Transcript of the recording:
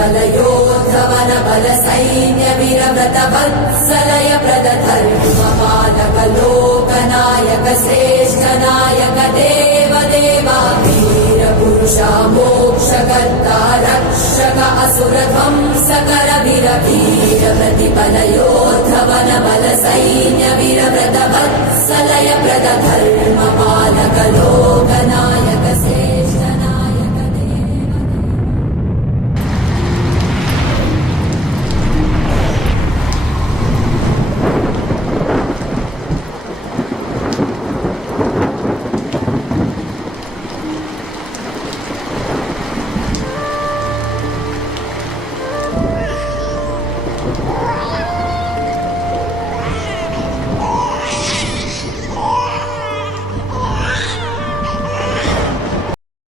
प्रतिबलयोद्धवन बल सैन्य वीरव्रत वत्सलय प्रद धर्म पालक लोकनायक श्रेष्ठ नायक देव देवा वीर पुरुषा मोक्षकर्ता रक्षक असुर ध्वंसकर वीर वीर प्रतिबलयोद्धवन बल सैन्य वीरव्रत वत्सलय प्रद धर्म पालक लोकनायक